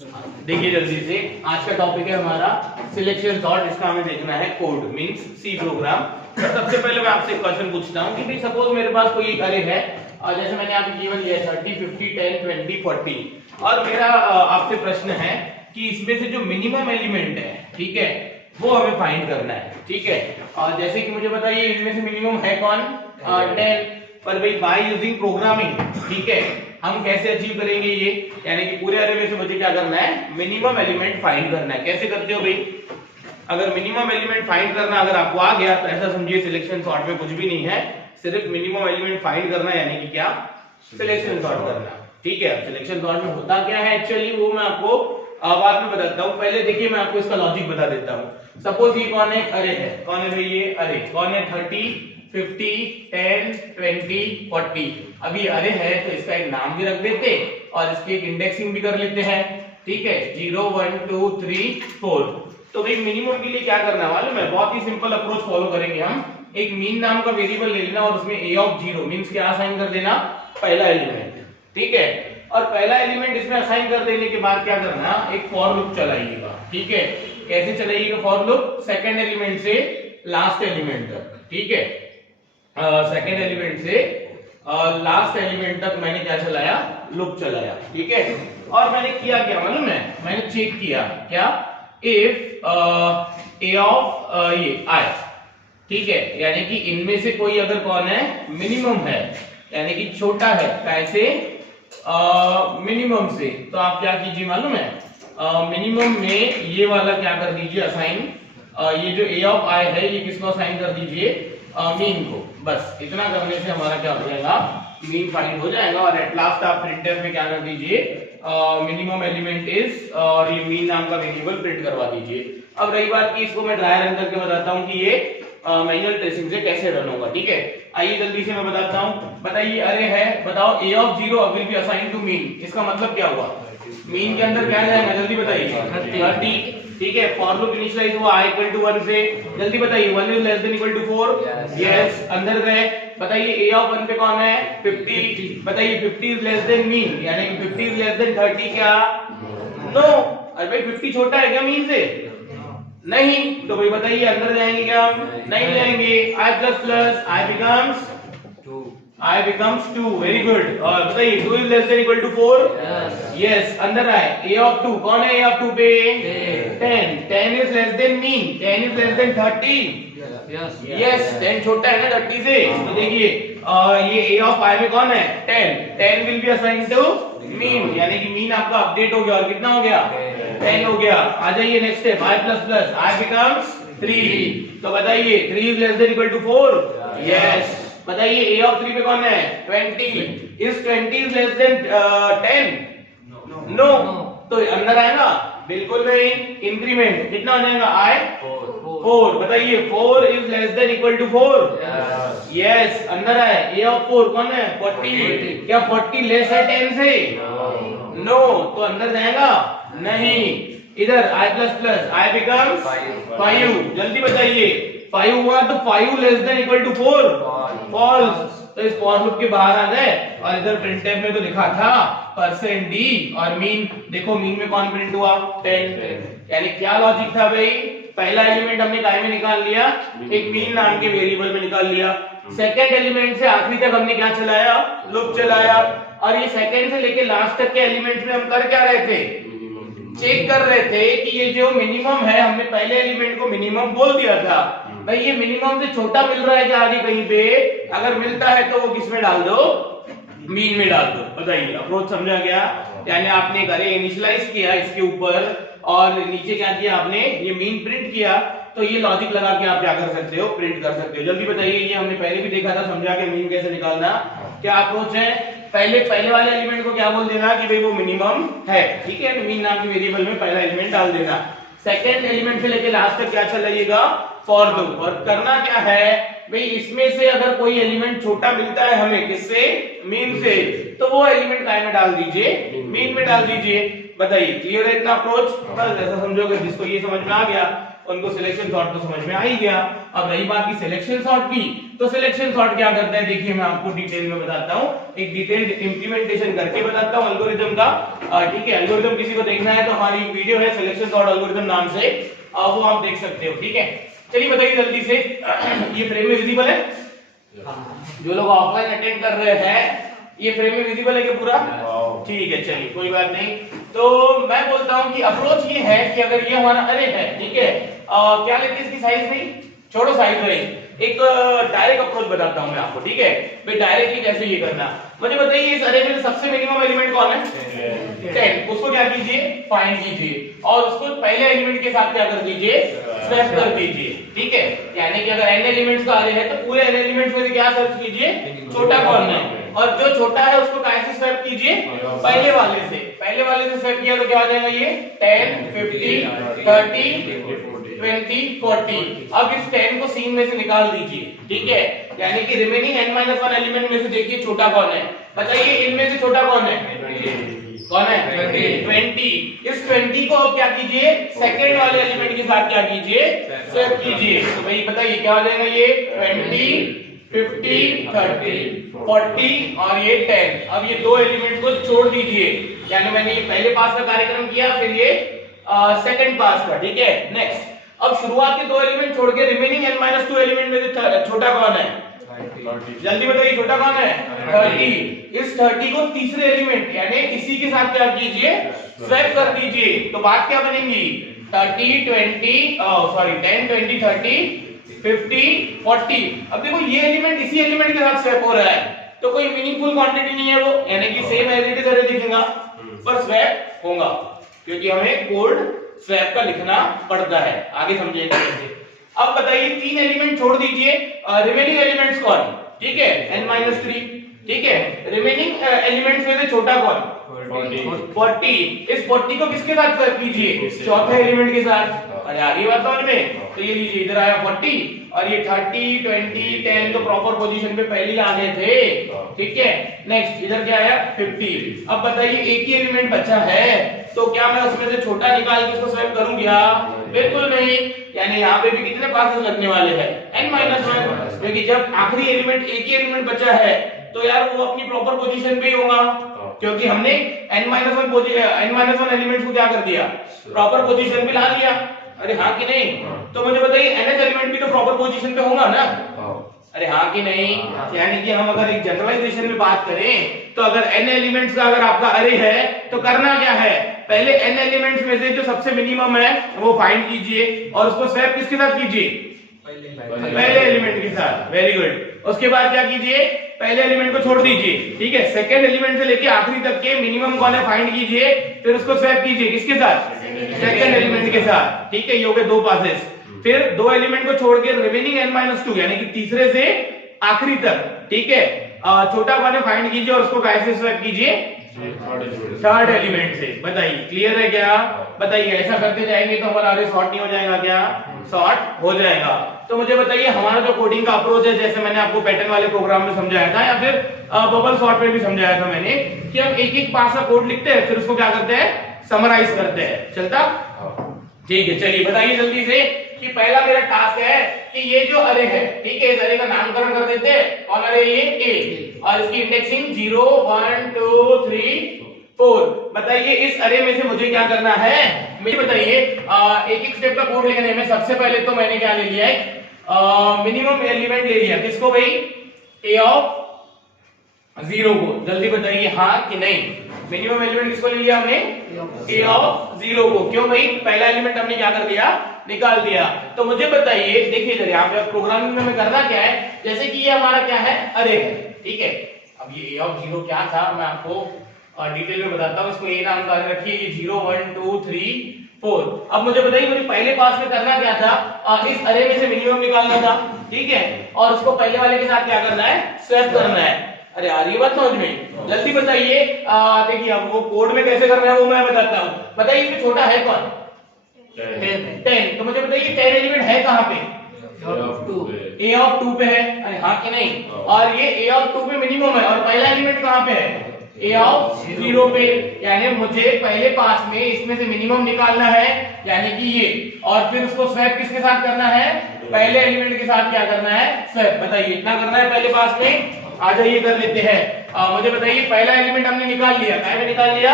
देखिए जल्दी से, आज का टॉपिक है हमारा सिलेक्शन सॉर्ट। इसका हमें देखना है कोड मींस सी प्रोग्राम। तो सबसे पहले मैं आपसे एक क्वेश्चन पूछता हूं कि भाई सपोज मेरे पास कोई एक अरे है और जैसे मैंने आपको गिवन लिया 30 50 10 20 40 और मेरा आपसे प्रश्न है कि इसमें से जो मिनिमम एलिमेंट है, ठीक है, वो हमें फाइंड करना है, ठीक है। और जैसे कि मुझे बताइए इनमें से मिनिमम है कौन, 10। पर भाई बाय यूजिंग प्रोग्रामिंग, ठीक है, हम कैसे अचीव करेंगे ये, यानी कि पूरे अरे में से मुझे क्या करना है, मिनिमम एलिमेंट फाइंड करना है। कैसे करते हो भाई, अगर मिनिमम एलिमेंट फाइंड करना अगर आपको आ गया तो ऐसा समझिए सिलेक्शन सॉर्ट में कुछ भी नहीं है, सिर्फ मिनिमम एलिमेंट फाइंड करना है, यानी कि क्या, सिलेक्शन सॉर्ट करना, ठीक है। सिलेक्शन सॉर्ट में होता क्या है एक्चुअली वो मैं आपको बाद में बताता हूँ। पहले देखिए मैं आपको इसका लॉजिक बता देता हूँ। सपोज ये कौन है, अरे है, कौन है भाई ये अरे, कौन है 30 50 10 20 40। अभी अरे है तो इसका एक नाम भी रख देते और इसकी एक इंडेक्सिंग भी कर लेते हैं, ठीक है, 0 1 2 3 4। तो भाई मिनिमम के लिए क्या करना है मालूम है, बहुत ही सिंपल अप्रोच फॉलो करेंगे हम। एक मीन नाम का वेरिएबल ले लेना और उसमें a ऑफ 0 मींस क्या असाइन कर देना, पहला एलिमेंट, ठीक है। और पहला एलिमेंट इसमें असाइन कर देने के बाद क्या करना, एक फॉर लूप चलाइएगा, ठीक है। कैसे चलाइएगा फॉर लूप, सेकंड एलिमेंट से लास्ट एलिमेंट तक, ठीक है। सेकंड एलिमेंट से लास्ट एलिमेंट तक मैंने क्या चलाया, लूप चलाया, ठीक है। और मैंने किया क्या मालूम है, मैंने चेक किया क्या, इफ a ऑफ ये i, ठीक है, यानी कि इनमें से कोई अगर कौन है, मिनिमम है, यानी कि छोटा है कैसे, मिनिमम से, तो आप क्या कीजिए मालूम है, मिनिमम में ये वाला क्या कर दीजिए असाइन, ये जो a ऑफ i है ये किसको असाइन कर दीजिए, मीन को। बस इतना करने से हमारा क्या हो जाएगा, मीन फाइंड हो जाएगा। और एट लास्ट आप प्रिंटर में क्या कर दीजिए, मिनिमम एलिमेंट इज और ये मीन नाम का वेरिएबल प्रिंट करवा दीजिए। अब रही बात की इसको मैं ड्राई रन करके बताता हूँ कि ये मैनुअल ट्रेसिंग से कैसे रन होगा, ठीक है। आइए जल्दी से मैं बताता हूँ। बताइए अरे है, बताओ a of 0 will be assign to min, इसका मतलब क्या हुआ, मीन के अंदर क्या जाएगा, जल्दी बताइए 30, ठीक है। फॉर लूप इनिशियलाइज हुआ i इक्वल टू 1 से, जल्दी बताइए 1 is less than equal to 4, yes, अंदर गए। बताइए a ऑफ 1 पे कौन है, 50, बताइए 50 इज लेस देन मीन, यानी कि 50 इज लेस देन 30 क्या, नो। अरे भाई 50 छोटा है क्या मीन से, नहीं, तो भाई बताइए अंदर जाएंगे क्या, नहीं जाएंगे। i plus plus i becomes 2, very good. और बताइए 2 is less than equal to 4, yes, अंदर आए। a ऑफ 2 कौन है, a ऑफ 2 पे 10 is less then mean, 10 is less then 30, yes, 10 छोटा है ना 30 से। तो देखिए ये a ऑफ i में कौन है, 10 will be assign to min, यानी कि मीन आपका अपडेट हो गया और कितना हो गया, 10 हो गया। आ जाइए next step, i plus plus i becomes 3, तो बताइए 3 is less than equal to 4, yes. बताइए a ऑफ 3 पे कौन है, 20, is 20 is less than 10, no, तो अंदर आएगा, बिल्कुल नहीं। इंक्रीमेंट कितना हो जाएगा, i 4, बताइए 4 is less than equal to 4, yes, अंदर आए। a ऑफ 4 कौन है, 40, क्या 40 लेस है 10 से, नो, तो अंदर जाएगा, नहीं। इधर i plus plus i becomes 5, जल्दी बताइए 5 हुआ तो 5 less than equal to 4, false, तो इस फॉर लूप के बाहर आ गए। और इधर प्रिंटफ में तो लिखा था %d और मीन, देखो मीन में कौन प्रिंट हुआ, 10, यानी क्या लॉजिक था भाई, पहला एलिमेंट हमने काय में निकाल लिया, एक मीन नाम के वेरिएबल में निकाल लिया। सेकंड एलिमेंट से आखिरी तक हमने क्या चलाया, लूप चलाया। और ये सेकंड से लेके लास्ट तक के एलिमेंट्स में हम कर क्या रहे थे, चेक कर रहे थे कि ये जो मिनिमम है, हमने पहले एलिमेंट को मिनिमम बोल दिया था, भाई ये मिनिमम से छोटा मिल रहा है क्या आगे कहीं पे, अगर मिलता है तो वो किस में डाल दो, मीन में डाल दो। बताइए अप्रोच समझा गया, यानी आपने एक अरे इनिशियलाइज किया इसके ऊपर और नीचे क्या किया आपने, ये मीन प्रिंट किया, तो ये लॉजिक लगा के आप क्या कर सकते हो, प्रिंट कर सकते हो। जल्दी बताइए, ये हमने पहले भी देखा था, समझा के मीन कैसे निकालना, क्या अप्रोच है। पहले वाले एलिमेंट को क्या बोल देना कि भाई वो मिनिमम है, ठीक है, मीन नाम के वेरिएबल में पहला एलिमेंट डाल देना। सेकंड एलिमेंट से लेके लास्ट तक क्या चलाइएगा, फॉर लूप। और करना क्या है भाई, इसमें से अगर कोई एलिमेंट छोटा मिलता है हमें, किससे, मीन से, तो वो एलिमेंट काय में डाल दीजिए, मीन में डाल दीजिए। बताइए क्लियर है इतना अप्रोच, बस ऐसा समझोगे जिसको ये समझ में आ गया उनको सिलेक्शन सॉर्ट तो समझ में आ ही गया। अब रही बात की सिलेक्शन सॉर्ट की, तो सिलेक्शन सॉर्ट क्या करता है देखिए मैं आपको डिटेल में बताता हूँ, एक डिटेल्ड इंप्लीमेंटेशन करके बताता हूँ एल्गोरिथम का। ठीक है, एल्गोरिथम किसी को देखना है तो हमारी एक वीडियो है सिलेक्शन सॉर्ट एल्गोरिथम नाम से, वो आप देख सकते हो। ठीक है, चलिए बताइए जल्दी से, ये फ्रेम में विजिबल है? जो लोग ऑफलाइन अटेंड कर रहे हैं ये फ्रेम में विजिबल है क्या पूरा? ठीक है, चलिए कोई बात नहीं। तो मैं बोलता हूं कि अप्रोच ये है कि अगर ये हमारा अरे है, ठीक है, क्या लेते हैं इसकी साइज नहीं, छोड़ो साइज रेंज, एक डायरेक्ट अप्रोच बताता हूं मैं आपको। ठीक है भाई, डायरेक्टली कैसे ये करना, मुझे बताइए इस अरे में सबसे मिनिमम एलिमेंट कौन है? 10। उसको क्या कीजिए, फाइंड कीजिए और उसको पहले एलिमेंट के साथ क्या कर दीजिए, स्वैप कर दीजिए। ठीक है, यानी कि अगर n एलिमेंट्स का अरे है तो पूरे n एलिमेंट्स में से क्या सर्च कीजिए, छोटा कौन है, और जो छोटा है उसको कैसे स्वैप कीजिए, पहले वाले से। पहले वाले से स्वैप किया तो क्या आ जाएगा, ये 10 50 30 20 40। अब इस 10 को सीन में से निकाल दीजिए। ठीक है, यानी कि रिमेनिंग n-1 एलिमेंट में से देखिए छोटा कौन है, बताइए इनमें से छोटा कौन है, कौन है, 20। इस 20 को अब क्या कीजिए, सेकंड वाले एलिमेंट के साथ क्या कीजिए, स्वैप कीजिए। तो भाई बताइए क्या हो जाएगा, ये 20 50 30 40 और ये 10। अब ये दो एलिमेंट को छोड़ दीजिए, यानी मैंने ये पहले पास का कार्यक्रम किया, फिर ये सेकंड पास का। ठीक है, नेक्स्ट अब शुरुआत के दो एलिमेंट छोड़ के रिमेनिंग n-2 एलिमेंट में से छोटा कौन है, जल्दी बताइए छोटा कौन है, 30। इस 30 को तीसरे एलिमेंट यानी इसी के साथ क्या कीजिए, स्वैप कर दीजिए। तो बात क्या बनेगी, 30 20 सॉरी 10 20 30 50 40। अब देखो ये एलिमेंट इसी एलिमेंट के साथ स्वैप हो रहा है, तो कोई मीनिंगफुल क्वांटिटी नहीं है वो, यानी कि सेम एज इट इज अरे दिखेगा पर स्वैप होगा, क्योंकि हमें कोड स्वैप का लिखना पड़ता है। आगे समझिएगा कैसे। अब बताइए तीन एलिमेंट छोड़ दीजिए, रिमेनिंग एलिमेंट्स कौन, ठीक है n-3। ठीक है, रिमेनिंग एलिमेंट्स में से छोटा कौन, 40। इस 40 को किसके साथ स्वैप कीजिए, चौथे एलिमेंट के साथ। अरे आ गई बात समझ में, तो ये लीजिए इधर आया 40 और ये 30 20 10 तो प्रॉपर पोजीशन पे पहले ही आ गए थे। ठीक है, नेक्स्ट इधर क्या आया 50। अब बताइए एक ही एलिमेंट बचा है, तो क्या मैं उसमें से छोटा निकाल के उसको स्वैप करूं क्या, बिल्कुल नहीं। यानी यहाँ पे भी कितने पासेस लगने वाले हैं, n-1, क्योंकि जब आखिरी एलिमेंट एक ही एलिमेंट बचा है तो यार वो अपनी प्रॉपर पोजीशन पे ही होगा, क्योंकि हमने n-1 एलिमेंट्स को क्या कर दिया, प्रॉपर पोजीशन पे ला लिया। अरे हाँ कि नहीं, तो मुझे बताइए nth एलिमेंट भी तो प्रॉपर पोजीशन पे होगा ना, अरे हाँ कि नहीं। यानी कि हम अगर एक जनरलाइजेशन में बात करें तो अगर n एलिमेंट्स का अगर आपका अरे है तो करना क्या है, पहले n एलिमेंट्स में से जो सबसे मिनिमम है वो फाइंड कीजिए और उसको स्वैप किसके साथ कीजिए, पहले एलिमेंट के साथ। Very good. उसके बाद क्या कीजिए, पहले एलिमेंट को छोड़ दीजिए। ठीक है, सेकंड एलिमेंट से लेके आखिरी तक के मिनिमम कौन है फाइंड कीजिए, फिर उसको स्वैप कीजिए किसके साथ, सेकंड एलिमेंट के साथ। ठीक है, ये हो गए दो पासेस। फिर दो एलिमेंट को छोड़ के रिमेनिंग n-2 यानी कि तीसरे से आखिरी तक, ठीक है, छोटा कौन है फाइंड कीजिए और उसको कैसे स्वैप कीजिए, थर्ड एलिमेंट से। बताइए क्लियर है क्या, बताइए ऐसा करते जाएंगे तो हमारा अरे सॉर्ट नहीं हो जाएगा क्या, सॉर्ट हो जाएगा। तो मुझे बताइए हमारा जो कोडिंग का अप्रोच है, जैसे मैंने आपको पैटर्न वाले प्रोग्राम में समझाया था या फिर बबल सॉर्ट में भी समझाया था मैंने, कि हम एक एक पास का कोड लिखते हैं फिर उसको क्या करते हैं, समराइज करते हैं। चलता, ठीक है, चलिए बताइए जल्दी से कि पहला मेरा टास्क है कि ये जो अरे है, ठीक है, इस अरे का नामकरण कर देते हैं। और अरे ये A और इसकी इंडेक्सिंग 0 1 2 3 4। बताइए इस अरे में से मुझे क्या करना है, मुझे बताइए एक एक स्टेप का कोड लिखने में सबसे पहले तो मैंने क्या ले लिया है, मिनिमम एलिमेंट ले लिया, किसको भाई, A ऑफ 0 को। जल्दी बताइए हाँ कि नहीं, मिनिमम एलिमेंट किसको ले लिया हमने, A ऑफ 0 को। क्यों भाई, पहला एलिमेंट हमने क्या कर दिया, निकाल दिया। तो मुझे बताइए, देखिए इधर यहाँ पे प्रोग्रामिंग में हमें करना क्या है, जैसे कि ये हमारा क्या है, अरे है, ठीक है। अब ये A ऑफ 0 क्या था मैं आपको डिटेल में बताता हूँ। इसको A नाम का रखिए, ये 0 1 2 3 4। अब मुझे बताइए मुझे पहले पास में करना क्या था, इस अरे में से मिनिमम निकालना था, ठीक है, और उसको पहले वाले के साथ क्या करना है, स्वैप करना है। अरे आ रही है बात समझ में, जल्दी बताइए। देखिए अब वो कोड में कैसे करना है वो मैं बताता हूँ। बताइए इसमें छोटा है कौन, 10। तो मुझे बताइए 10 एलिमेंट है कहाँ पे, A ऑफ 2 पे है। अरे हाँ कि नहीं, और ये A ऑफ 2 पे मिनिमम है और पहला एलिमेंट कहाँ पे है, ए ऑफ 0 पे, यानी मुझे पहले पास में इसमें से मिनिमम निकालना है, यानी कि ये, और फिर उसको स्वैप किसके साथ करना है, पहले एलिमेंट के साथ क्या करना है, स्वैप। बताइए इतना करना है पहले पास में। आ जाइए कर लेते हैं। मुझे बताइए पहला एलिमेंट हमने निकाल लिया, क्या में निकाल लिया,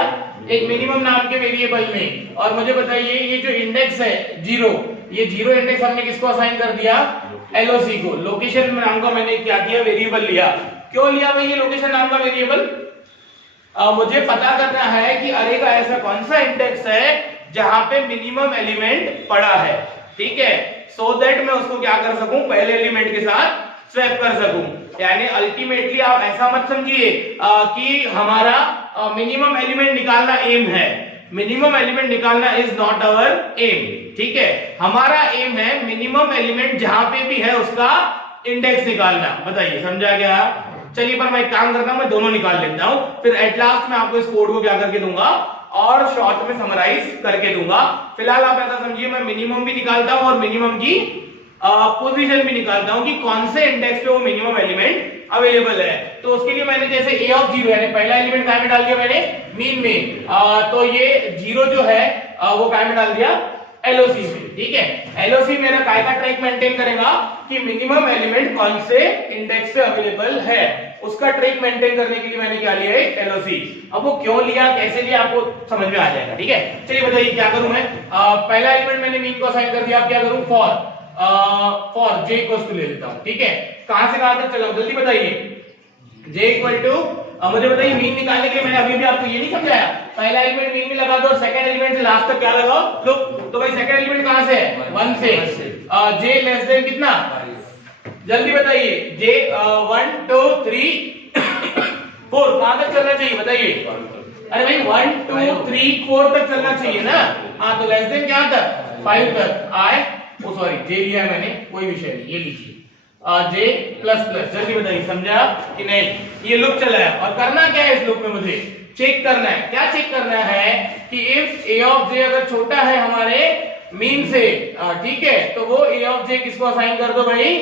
एक मिनिमम नाम के वेरिएबल में। और मुझे बताइए ये जो इंडेक्स है 0, ये 0 इंडेक्स हमने किसको असाइन कर दिया, एलओसी को। लोकेशन नाम का मैंने क्या किया, वेरिएबल लिया। क्यों लिया मैं ये लोकेशन नाम का वेरिएबल, मुझे पता करना है कि अरे का ऐसा कौन सा इंडेक्स है जहां पे मिनिमम एलिमेंट पड़ा है, ठीक है, सो दैट मैं उसको क्या कर सकूं, पहले एलिमेंट के साथ स्वैप कर सकूं। यानी अल्टीमेटली आप ऐसा मत समझिए कि हमारा मिनिमम एलिमेंट निकालना एम है, मिनिमम एलिमेंट निकालना इज नॉट अवर एम, ठीक है। हमारा एम है मिनिमम एलिमेंट जहां पे भी है उसका इंडेक्स निकालना। बताइए समझा क्या। चलिए पर मैं एक काम करता हूं, मैं दोनों निकाल लेता हूं, फिर एट लास्ट में आपको इस कोड को क्या करके दूंगा और शॉर्ट में समराइज करके दूंगा। फिलहाल आप ऐसा समझिए मैं मिनिमम भी निकालता हूं और मिनिमम की पोजीशन भी निकालता हूं कि कौन से इंडेक्स पे वो मिनिमम एलिमेंट अवेलेबल है। तो उसके लिए मैंने जैसे ए ऑफ 0 यानी पहला एलिमेंट कहां में डाल दिया मैंने, मीन में, तो ये 0 जो है वो कहां में डाल दिया, एलओसी में, ठीक है। एलओसी मेरा काय का ट्रैक मेंटेन करेगा कि मिनिमम एलिमेंट कौन से इंडेक्स पे अवेलेबल है, उसका ट्रैक मेंटेन करने के लिए मैंने क्या लिया है, एलओसी। अब वो क्यों लिया, कैसे लिया, आपको समझ में आ जाएगा, ठीक है। चलिए बताइए क्या करूं मैं, पहला एलिमेंट मैंने मीन को असाइन कर दिया, अब क्या करूं, फॉर j इक्वल्स टू ले लेता हूं, ठीक है। कहां से कहां तक चला, जल्दी बताइए, j इक्वल टू, मुझे बताइए मीन निकालने के लिए मैंने अभी भी आपको ये नहीं समझाया, पहला एलिमेंट मीन में लगा दो और सेकंड एलिमेंट से लास्ट तक क्या लगाओ, लुक। तो भाई सेकंड एलिमेंट कहां से है, 1 से, j लेस देन कितना, जल्दी बताइए, j 1 2 3 4 कहां तक चलना चाहिए बताइए, अरे भाई 1 2 3 4 तक चलना चाहिए ना, हाँ तो लेस देन क्या तक, 5 तक आए, ओ सॉरी जे लिया मैंने, कोई विषय नहीं, ये लीजिए जे प्लस प्लस। जल्दी बताइए समझा कि नहीं, ये लूप चला है और करना क्या है इस लूप में, मुझे चेक करना है, क्या चेक करना है कि इफ a ऑफ j अगर छोटा है हमारे मीन से, ठीक है, तो वो a ऑफ j किसको असाइन कर दो भाई,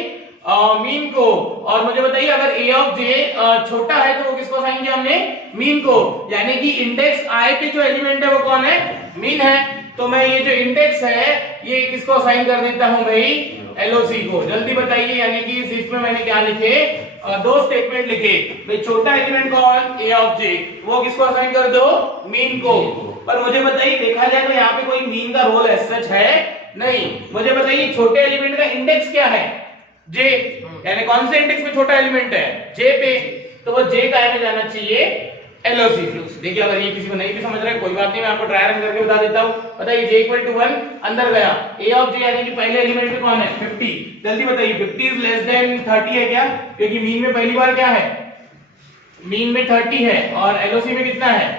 मीन को। और मुझे बताइए अगर a ऑफ j छोटा है तो वो किसको असाइन किया हमने, मीन को, यानी कि इंडेक्स i पे जो एलिमेंट है वो कौन है, मीन है। तो मैं ये जो इंडेक्स है ये किसको असाइन कर देता हूं भाई, एलओसी को। जल्दी बताइए, यानी कि इस इसमें मैंने क्या लिखे, दो स्टेटमेंट लिखे, भाई छोटा एलिमेंट कौन, a ऑफ j, वो किसको असाइन कर दो, मीन को। पर मुझे बताइए देखा जाए तो यहाँ पे कोई मीन का रोल एज सच है नहीं। मुझे बताइए छोटे एलिमेंट का इंडेक्स क्या है, j, यानी कौन से इंडेक्स पे छोटा एलिमेंट है, j पे, तो वो j का में जाना चाहिए एलओसी। देखिए अगर ये किसी को नहीं भी समझ रहा है कोई बात नहीं, मैं आपको ट्राई रन करके बता देता हूं। बताइए j इक्वल टू 1 अंदर गया, a ऑफ j यानी कि पहले एलिमेंट पे कौन है, 50। जल्दी बताइए 50 इज लेस देन 30 है क्या, क्योंकि मीन में पहली बार क्या है, मीन में 30 है और एलओसी में कितना है,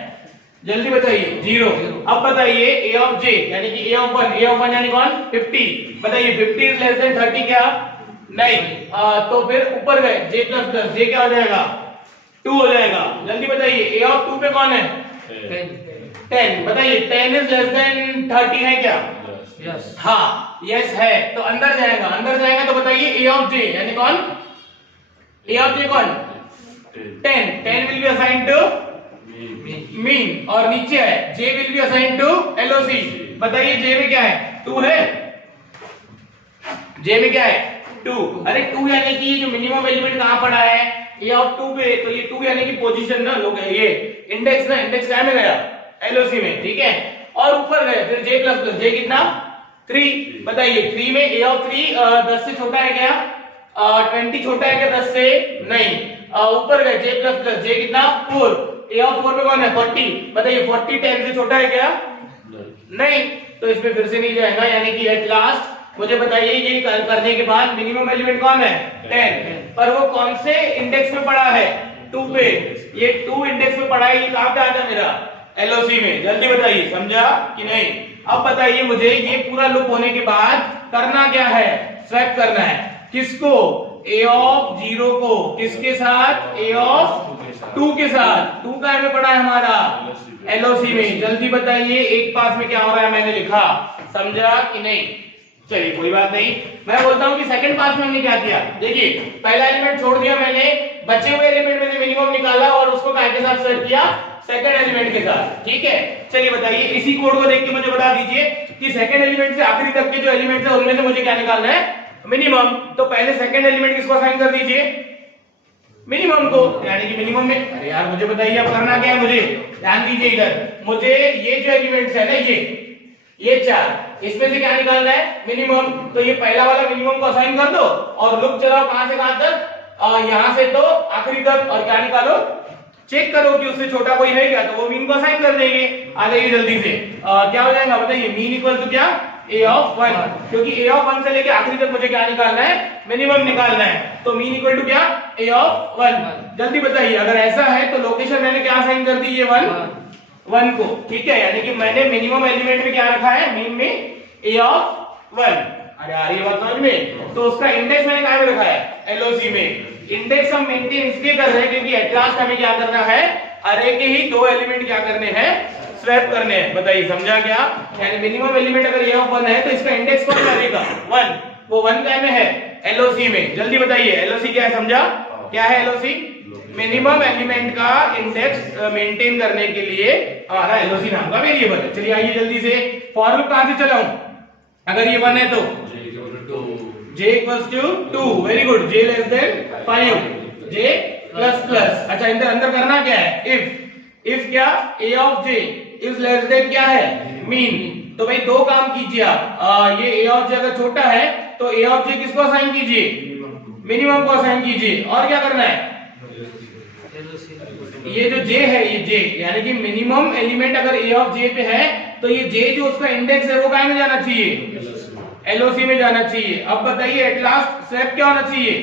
जल्दी बताइए 0। अब बताइए a ऑफ j यानी कि a ऑफ 1 यानी कौन, 50। बताइए 50 इज लेस देन 30 क्या, नहीं, तो फिर ऊपर गए j प्लस प्लस, j क्या हो जाएगा, 2 हो जाएगा। जल्दी बताइए a ऑफ 2 पे कौन है, 10। बताइए 10 इज लेस देन 30 है क्या, यस, हाँ यस है, तो अंदर जाएगा, अंदर जाएगा तो बताइए a ऑफ j यानी कौन, a ऑफ j कौन, 10 will be assigned to mean, और नीचे है j will be assigned to LOC. बताइए j में क्या है, 2 है, j में क्या है, 2। अरे 2 यानी कि जो मिनिमम एलिमेंट कहां पड़ा है, a ऑफ 2 पे, तो ये 2 यानी कि पोजीशन ना, लोग ये इंडेक्स ना, इंडेक्स कहां में गया, एलओसी में, ठीक है। और ऊपर गए फिर j प्लस प्लस, j कितना, 3। बताइए 3 में a ऑफ 3 10 से छोटा है क्या, 20 छोटा है क्या 10 से, नहीं, ऊपर गए j प्लस प्लस, j कितना, 4। a ऑफ 4 पे कौन है, 40। बताइए 40 10 से छोटा है क्या, नहीं, तो इसमें फिर से नहीं जाएगा, यानी कि एट लास्ट मुझे बताइए ये करने के बाद मिनिमम एलिमेंट कौन है, 10, पर वो कौन से इंडेक्स में पड़ा है, 2 पे, ये 2 इंडेक्स में पड़ा है, ये कहां पे आता है मेरा, एलओसी में। जल्दी बताइए समझा कि नहीं। अब बताइए मुझे ये पूरा लूप होने के बाद करना क्या है, स्वैप करना है, किसको, a ऑफ 0 को, किसके साथ, a ऑफ 2 के साथ। 2 का में पड़ा है हमारा एलओसी में। जल्दी बताइए एक पास में क्या हो रहा है, मैंने लिखा, समझा कि नहीं। चलिए कोई बात नहीं, मैं बोलता हूँ कि सेकंड पास में हमने क्या किया, देखिए पहला एलिमेंट छोड़ दिया मैंने, बचे हुए एलिमेंट में से मिनिमम निकाला और उसको काय के साथ सेट किया, सेकंड एलिमेंट के साथ। ठीक है, चलिए बताइए इसी कोड को देख के मुझे बता दीजिए कि सेकंड एलिमेंट से आखिरी तक के जो एलिमेंट है उनमें से मुझे क्या निकालना है, मिनिमम। तो पहले सेकंड एलिमेंट किसको असाइन कर दीजिए, मिनिमम को, यानी कि मिनिमम में, अरे यार मुझे बताइए अब करना क्या है, मुझे ध्यान दीजिए इधर, मुझे ये जो एलिमेंट्स है ना ये चार, इसमें से क्या निकालना है, मिनिमम। तो ये पहला वाला मिनिमम को असाइन कर दो और लूप चलाओ कहां से कहां तक, यहां से तो आखिरी तक, और क्या निकालो, चेक करो कि उससे छोटा कोई है क्या, तो वो मीन को असाइन कर देंगे। आ जाइए जल्दी से, क्या हो जाएगा बताइए, मीन इक्वल टू क्या, a ऑफ 1, क्योंकि a ऑफ 1 से लेके आखिरी तक मुझे क्या निकालना है, मिनिमम निकालना है, तो मीन इक्वल टू क्या, a ऑफ 1। जल्दी बताइए अगर ऐसा है तो लोकेशन मैंने क्या असाइन कर दी, ये 1 को, ठीक है, यानी कि मैंने मिनिमम एलिमेंट में क्या रखा है, मीन में a ऑफ 1। अरे आ रही है बात समझ में, तो उसका इंडेक्स मैंने कहां में रखा है, एलओसी में। इंडेक्स हम मेंटेन इसलिए कर रहे हैं क्योंकि एट लास्ट हमें क्या करना है, अरे के ही दो एलिमेंट क्या करने हैं, स्वैप करने हैं। बताइए समझा क्या, यानी मिनिमम एलिमेंट अगर ये 1 है तो इसका इंडेक्स कौन लगेगा, 1, वो 1 क्या में है, एलओसी में। जल्दी बताइए एलओसी क्या है, समझा क्या है एलओसी, मिनिमम एलिमेंट का इंडेक्स मेंटेन करने के लिए हमारा एलओसी नाम का वेरिएबल है। चलिए आइए जल्दी से, फॉर लूप कहां से चलाऊं, अगर ये 1 है तो j equals to 2, very good, j less than 5, j plus plus. अच्छा इधर अंदर करना क्या है, if क्या, a of j is less then क्या है, मीन। तो भाई दो काम कीजिए आप, ये a ऑफ j अगर छोटा है तो a ऑफ j किसको असाइन कीजिए, मिनिमम को असाइन कीजिए, और क्या करना है, ये जो j है, ये j यानी कि मिनिमम एलिमेंट अगर a ऑफ j पे है तो ये j जो उसका इंडेक्स है वो कहां में जाना चाहिए, एलओसी में जाना चाहिए। अब बताइए एट लास्ट स्टेप क्या होना चाहिए,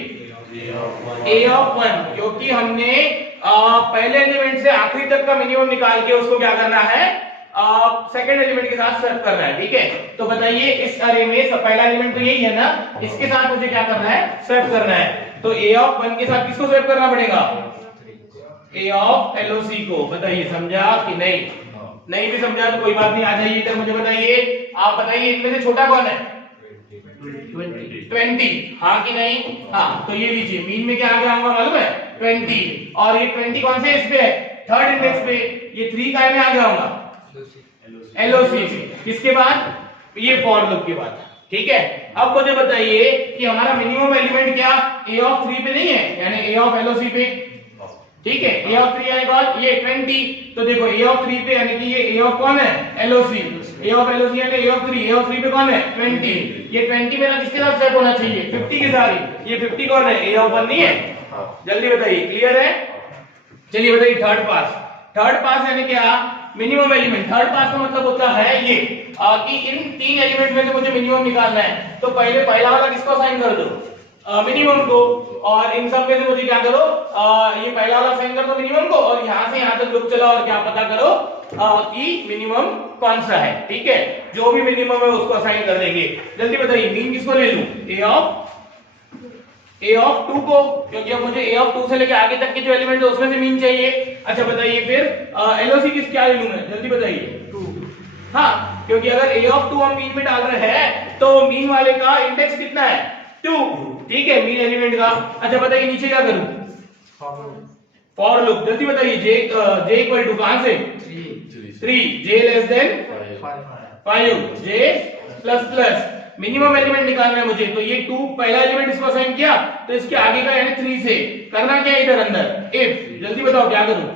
a ऑफ 1, क्योंकि हमने पहले एलिमेंट से आखिरी तक का मिनिमम निकाल के उसको क्या करना है, सेकंड एलिमेंट के साथ स्वैप करना है। ठीक है, तो बताइए इस अरे में पहला एलिमेंट तो यही है ना, इसके साथ मुझे क्या करना है, स्वैप करना है। तो a ऑफ 1 के साथ किसको स्वैप करना पड़ेगा, a ऑफ एलओसी को। बताइए समझा कि नहीं, नहीं भी समझा तो कोई बात नहीं, आ जाइए इधर, मुझे बताइए, आप बताइए इनमें से छोटा कौन है, 20, हाँ कि नहीं, हाँ, तो ये लीजिए मीन में क्या आ गया होगा मालूम है, 20, और ये 20 कौन से इस पे है, थर्ड इंडेक्स पे, ये 3 काय में आ गया होगा, एलओसी से, किसके बाद, ये फॉर लूप के बाद। ठीक है, अब मुझे बताइए कि हमारा मिनिमम एलिमेंट क्या, a ऑफ 3 पे नहीं है, यानी a ऑफ एलओसी पे। ठीक है, a ऑफ 3 यानी कौन, ये 20, तो देखो a ऑफ 3 पे यानी कि ये a ऑफ कौन है, एलओसी, a ऑफ एलओसी यानी a ऑफ 3 पे कौन है, 20, ये 20 मेरा किसके साथ स्वैप होना चाहिए, 50 के साथ। ये 50 कौन है, a ऑफ 1 नहीं है, जल्दी बताइए, क्लियर है। चलिए बताइए थर्ड पास यानी क्या, मिनिमम एलिमेंट। थर्ड पास का मतलब होता है ये कि इन 3 एलिमेंट में से मुझे मिनिमम निकालना है, तो पहले पहला वाला किसको असाइन कर दो, मिनिमम को, और इन सब में से मुझे क्या करो, ये पहला वाला असाइन कर दो मिनिमम को, और यहां से यहां तक लूप चलाओ और क्या पता करो कि मिनिमम कौन सा है। ठीक है, जो भी मिनिमम है उसको असाइन कर देंगे। जल्दी बताइए मीन किसको ले लूं, a ऑफ 2 को, क्योंकि अब मुझे a ऑफ 2 से लेके आगे तक के जो एलिमेंट है उसमें से मीन चाहिए। अच्छा बताइए फिर एलओसी किस क्या ले लूं मैं, जल्दी बताइए, 2, हाँ, क्योंकि अगर a ऑफ 2 हम मीन में डाल रहे हैं तो मीन वाले का इंडेक्स कितना है, 2। ठीक है, मीन एलिमेंट का। अच्छा बताइए नीचे क्या करूं, फॉर लूप। जल्दी बताइए j इक्वल टू कहां से, 3, j less than 5, j plus plus, minimum element निकालना है मुझे, तो ये 2 पहला एलिमेंट इसको असाइन किया, तो इसके आगे का यानी 3 से करना क्या है इधर अंदर, इफ, जल्दी बताओ क्या करूं,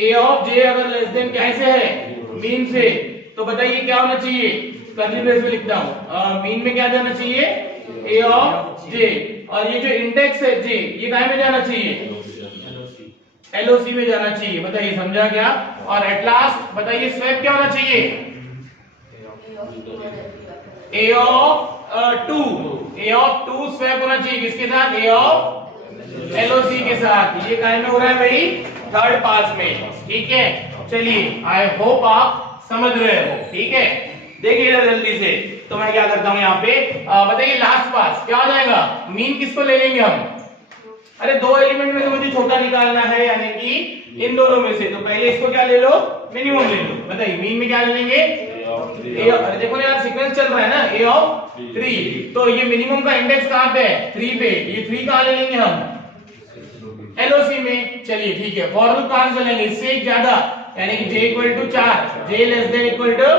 a ऑफ j अगर लेस देन क्या से है, मीन से, तो बताइए क्या होना चाहिए, कर्ली ब्रेस में लिखता हूं, मीन में क्या जाना चाहिए, a ऑफ j, और ये जो इंडेक्स है j, ये कहां में जाना चाहिए, एलओसी में जाना चाहिए। बताइए समझा क्या, और एट लास्ट बताइए स्वैप क्या होना चाहिए, a ऑफ 2 स्वैप होना चाहिए किसके साथ, a ऑफ एलओसी के साथ। ये कहां में हो रहा है भाई, थर्ड पास में। ठीक है, चलिए आई होप आप समझ रहे हो। ठीक है, देखिए जल्दी से, तो मैं क्या करता हूं यहाँ पे, बताइए लास्ट पास क्या हो जाएगा, मीन किसको ले लेंगे हम, अरे 2 एलिमेंट में से मुझे छोटा निकालना है, यानी कि इन दोनों में से, तो पहले इसको क्या ले लो, मिनिमम ले लो। बताइए मीन में क्या ले लेंगे, अरे देखो ना यार सीक्वेंस चल रहा है ना, ए ऑफ 3, तो ये मिनिमम का इंडेक्स कहाँ पे है 3 पे, ये 3 कहाँ ले लेंगे हम एलओसी में। चलिए ठीक है, फॉर लूप कहां से लेंगे, इससे एक ज्यादा, यानी कि j equal to 4, j less than equal to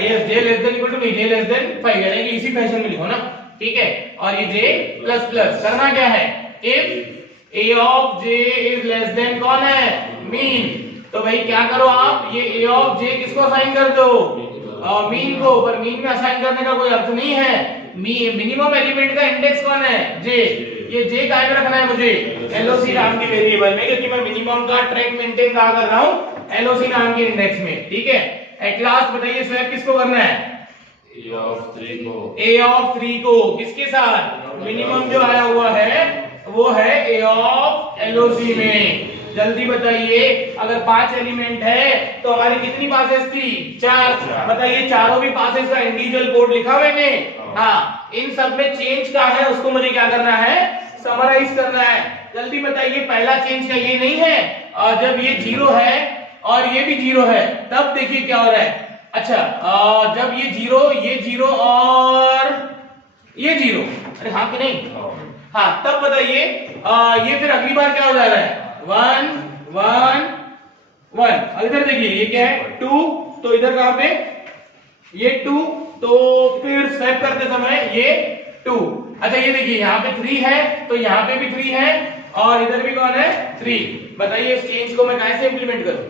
yes j less than equal to j less than 5, यानी कि इसी फैशन में लिखो ना, ठीक है। और ये j प्लस प्लस करना क्या है, if a of j is less then कौन है मीन, तो भाई क्या करो आप, ये a ऑफ j किसको असाइन कर दो मीन को, पर मीन में असाइन करने का कोई अर्थ नहीं है, मिनिमम एलिमेंट का इंडेक्स कौन है j, ये j का में रखना है मुझे एलओसी नाम के वेरिएबल में, क्योंकि मैं मिनिमम का ट्रैक मेंटेन कहां कर रहा हूं एलओसी नाम के इंडेक्स में, ठीक है। एट लास्ट बताइए स्वैप किसको करना है, a ऑफ 3 को, a ऑफ 3 को किसके साथ, मिनिमम जो आया हुआ है वो है a ऑफ एलओसी में। जल्दी बताइए, अगर 5 एलिमेंट है तो हमारी कितनी पासेस थी 4, बताइए चारों भी पासेस का इंडिविजुअल कोड लिखा मैंने, हाँ, इन सब में चेंज का है उसको मुझे क्या करना है समराइज करना है। जल्दी बताइए, पहला चेंज का ये नहीं है, और जब ये 0 है और ये भी 0 है तब देखिए क्या हो रहा है, अच्छा जब ये 0 और ये 0, अरे हाँ कि नहीं, हाँ तब बताइए ये फिर अगली बार क्या हो जा रहा है 1 1 1, इधर देखिए ये क्या है 2, तो इधर कहां पे ये 2, तो फिर स्वैप करते समय ये 2, अच्छा ये देखिए यहाँ पे 3 है तो यहाँ पे भी 3 है और इधर भी कौन है 3, बताइए इस चेंज को मैं कैसे इंप्लीमेंट करूं,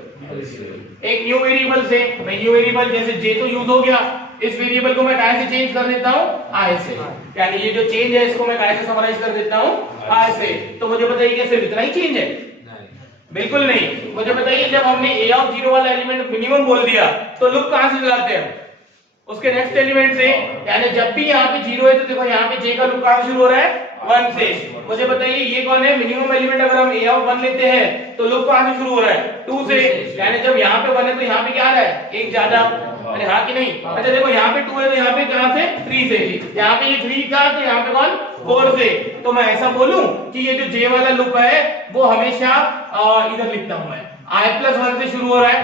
एक न्यू वेरिएबल से, मैं न्यू वेरिएबल जैसे j तो यूज हो गया, इस वेरिएबल को मैं कैसे चेंज कर देता हूं i से, यानी ये जो चेंज है इसको मैं कैसे समराइज कर देता हूं i से, तो मुझे बताइए क्या सिर्फ इतना ही चेंज है, बिल्कुल नहीं, मुझे बताइए जब हमने a ऑफ 0 वाला एलिमेंट मिनिमम बोल दिया तो लूप कहां से चलाते हैं उसके नेक्स्ट एलिमेंट से, यानी जब भी यहाँ पे 0 है तो देखो यहाँ पे j का लूप कहां से शुरू हो रहा है 1 से, मुझे बताइए ये कौन है मिनिमम एलिमेंट, अगर हम a ऑफ 1 लेते हैं तो लूप कहां से शुरू हो रहा है 2 से, यानी जब यहाँ पे 1 है तो यहाँ पे क्या आ रहा है एक ज्यादा, अरे हाँ कि नहीं, अच्छा देखो यहाँ पे 2 है तो यहाँ पे कहां से 3 से, यहाँ पे ये 3 का तो यहाँ पे कौन 4 से, तो मैं ऐसा बोलूं कि ये जो j वाला लूप है वो हमेशा इधर लिखता हूं मैं i+1 से शुरू हो रहा है,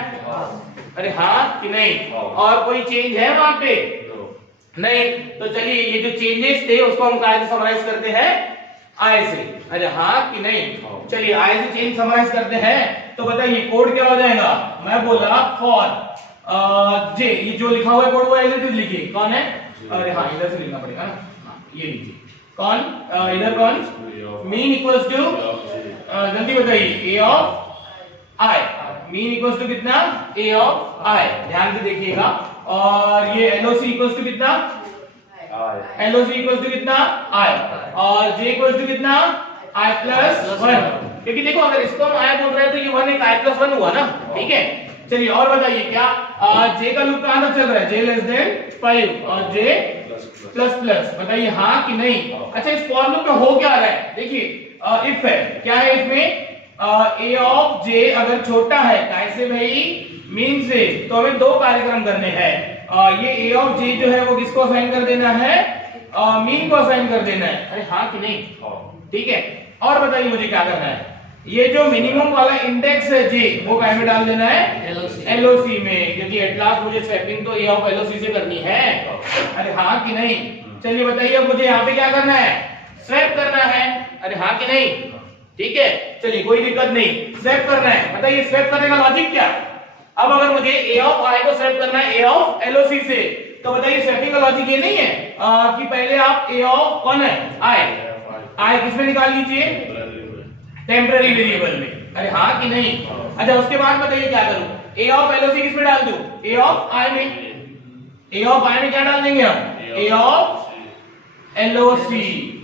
अरे हाँ कि नहीं, और कोई चेंज है वहां पे नहीं, तो चलिए ये जो चेंजेस थे उसको हम कैसे समराइज करते हैं i से, अरे हाँ कि नहीं, चलिए i से चेंज समराइज करते हैं, तो बताइए कोड क्या हो जाएगा, मैं बोला फॉर j, ये जो लिखा हुआ है कोड वो एज इट इज लिखिए, कौन है, अरे हाँ इधर से लिखना पड़ेगा ना, हाँ ये लीजिए कौन, इधर कौन मीन इक्वल्स टू, जल्दी बताइए a of i, mean equals to कितना a ऑफ i, ध्यान से देखिएगा, और ये LOC इक्वल्स टू कितना LOC इक्वल्स टू कितना i, और j इक्वल्स टू कितना i+1, क्योंकि देखो अगर इसको हम i बोल रहे हैं तो ये 1 एक i+1 हुआ ना, ठीक है। चलिए और बताइए क्या j का लूप कहां तक चल रहा है, j लेस देन 5 और j प्लस प्लस, बताइए हाँ कि नहीं, अच्छा इस फॉर लूप में हो क्या रहा है, देखिए इफ है, क्या है इसमें a ऑफ j अगर छोटा है कैसे भाई मीन से, तो हमें दो कार्यक्रम करने हैं, ये a ऑफ j जो है वो किसको असाइन कर देना है मीन को असाइन कर देना है, अरे हाँ कि नहीं, ठीक है। और बताइए मुझे क्या करना है, ये जो मिनिमम वाला इंडेक्स है j वो कहाँ में डाल देना है LOC में, क्योंकि एट लास्ट मुझे स्वैपिंग तो a ऑफ LOC से करनी है, अरे हाँ कि नहीं। चलिए बताइए अब मुझे यहाँ पे क्या करना है स्वैप करना है, अरे हाँ कि नहीं, ठीक है। चलिए कोई दिक्कत नहीं, स्वैप करना है, बताइए स्वैप करने का लॉजिक क्या, अब अगर मुझे a ऑफ i को स्वैप करना है a ऑफ LOC से, तो बताइए स्वैपिंग का लॉजिक ये नहीं है कि पहले आप a ऑफ कौन है i किसमें निकाल लीजिए टेम्पररी वेरिएबल में, अरे हाँ कि नहीं, अच्छा उसके बाद बताइए क्या करूं, a ऑफ LOC किसमें डाल दूं a ऑफ i में, a ऑफ i में क्या डाल देंगे हम a ऑफ LOC,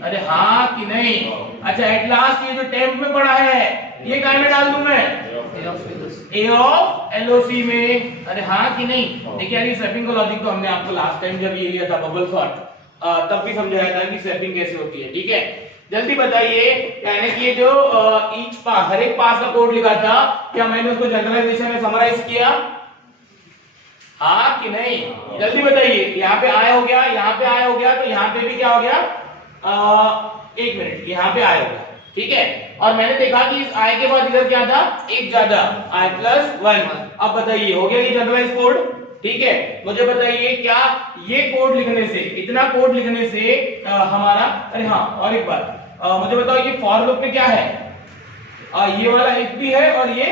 अरे हाँ कि नहीं, अच्छा एट लास्ट ये जो टेम्प में पड़ा है ये कहाँ में डाल दूं मैं a ऑफ LOC में, अरे हाँ कि नहीं। देखिए यार ये स्वैपिंग का लॉजिक तो हमने आपको लास्ट टाइम जब ये लिया था बबल सॉर्ट तब भी समझाया था कि स्वैपिंग कैसे होती है, ठीक है। जल्दी बताइए, यानी कि ये जो ईच पास हर एक पास का कोड लिखा था क्या मैंने उसको जनरलाइजेशन में समराइज किया, हाँ कि नहीं, जल्दी बताइए। यहाँ पे आया हो गया, यहाँ पे आया हो गया, तो यहाँ पे भी क्या हो गया एक मिनट, यहाँ पे आया हो गया, ठीक है। और मैंने देखा कि इस i के बाद इधर क्या था एक ज्यादा i+1, अब बताइए हो गया ये जनरलाइज कोड, ठीक है, मुझे बताइए क्या ये कोड लिखने से, इतना कोड लिखने से हमारा, अरे हाँ और एक बात, मुझे बताओ ये फॉर लूप में क्या है, ये वाला इफ भी है और ये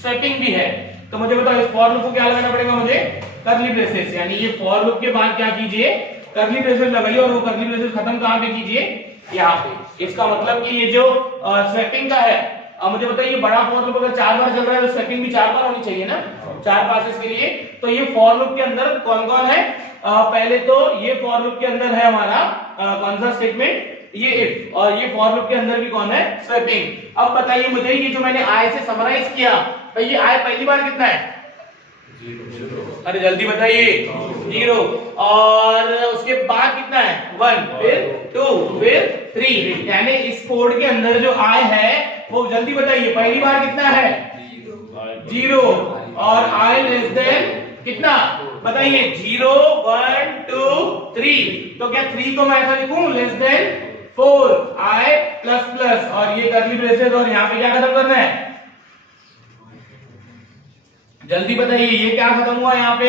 स्वेपिंग भी है, तो मुझे बताओ इस फॉर लूप को क्या लगाना पड़ेगा मुझे, करली ब्रेसेस, यानी ये फॉर लूप के बाद क्या कीजिए, करली ब्रेसेस लगाइए और वो करली ब्रेसेस खत्म कहां पे कीजिए, यहाँ पे। इसका मतलब कि ये जो स्वेपिंग का है, मुझे बताइए बड़ा फॉर लूप अगर 4 बार चल रहा है तो स्वेपिंग भी 4 बार होनी चाहिए ना, 4 पासेस के लिए। तो ये फॉर लूप के अंदर कौन कौन है, पहले तो ये फॉर लूप के अंदर है हमारा कौन सा स्टेटमेंट, ये इफ, और ये फॉर लूप के अंदर भी कौन है, स्वेपिंग। अब बताइए मुझे ये जो मैंने आई से समराइज किया, तो ये आई पहली बार कितना है, 0 अरे जल्दी बताइए, 0, और उसके बाद कितना है, 1, फिर 2, फिर 3, यानी इस कोड के अंदर जो आई है वो जल्दी बताइए पहली बार कितना है, 0, और आई लेस देन कितना बताइए, 0, 1, 2, 3, तो क्या 3 को मैं ऐसा लिखूं, लेस देन 4, आई प्लस प्लस, और ये करली ब्रेसेस, और यहाँ पे क्या खत्म करना है, जल्दी बताइए ये क्या खत्म हुआ, यहाँ पे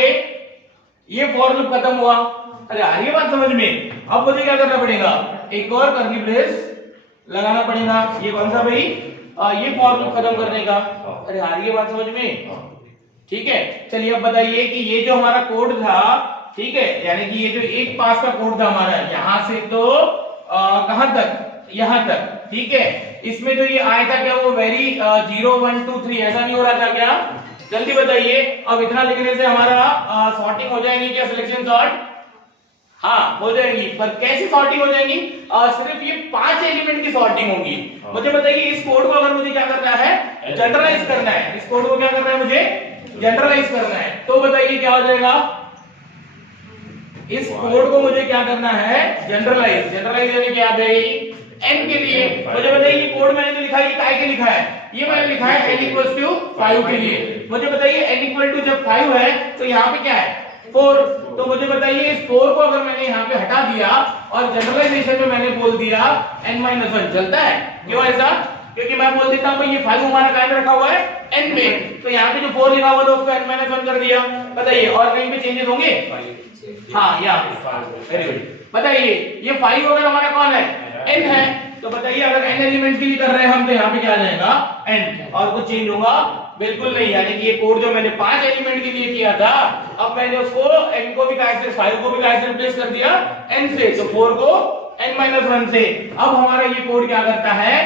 ये फॉर लूप खत्म हुआ। अरे आ रही है बात समझ में, अब मुझे क्या करना पड़ेगा, एक और करली ब्रेस लगाना पड़ेगा, ये कौन सा भाई, ये फॉर लूप खत्म करने का। अरे आ रही है बात समझ में, ठीक है। चलिए अब बताइए कि ये जो हमारा कोड था, ठीक है, यानी कि ये जो एक पास का कोड था हमारा, यहां से तो कहां तक, यहां तक, ठीक है, इसमें जो ये आया था क्या वो वेरी 0, 1, 2, 3 ऐसा नहीं हो रहा था क्या, जल्दी बताइए। अब इतना लिखने से हमारा सॉर्टिंग हो जाएगी क्या, सिलेक्शन सॉर्ट, हाँ हो जाएगी, पर कैसी सॉर्टिंग हो जाएगी, सिर्फ ये 5 एलिमेंट की सॉर्टिंग होगी। मुझे बताइए इस कोड को अगर मुझे क्या करना है, जनरलाइज करना है, इस कोड को क्या करना है मुझे, जनरलाइज करना है, तो बताइए क्या हो जाएगा, इस कोड को मुझे क्या करना है, जनरलाइज, जनरलाइज यानी क्या भाई, n के लिए। मुझे बताइए ये कोड मैंने जो लिखा है ये काय के लिखा है, ये मैंने लिखा है n इक्वल्स टू 5 के लिए। मुझे बताइए n इक्वल टू जब 5 है तो यहाँ पे क्या है 4, तो मुझे बताइए इस 4 को अगर मैंने यहाँ पे हटा दिया और जनरलाइजेशन में मैंने बोल दिया n-1, चलता है, क्यों ऐसा, क्योंकि मैं बोल देता हूँ ये 5 हमारा कायम रखा हुआ है n में, तो यहाँ पे जो 4 लिखा हुआ था उसको n-1 कर दिया। बताइए और कहीं पे चेंजेस होंगे, हाँ यहाँ पे, वेरी गुड। बताइए ये 5 अगर हमारा कौन है, n है, तो बताइए अगर n एलिमेंट के लिए कर रहे हैं हम, तो यहाँ पे क्या आ जाएगा n, और कुछ चेंज होगा बिल्कुल नहीं। यानी कि ये कोड जो मैंने 5 एलिमेंट के लिए किया था, अब मैंने उसको n को भी काय से, 5 को भी काय से रिप्लेस कर दिया n से, तो 4 को n-1 से। अब हमारा ये कोड क्या करता है,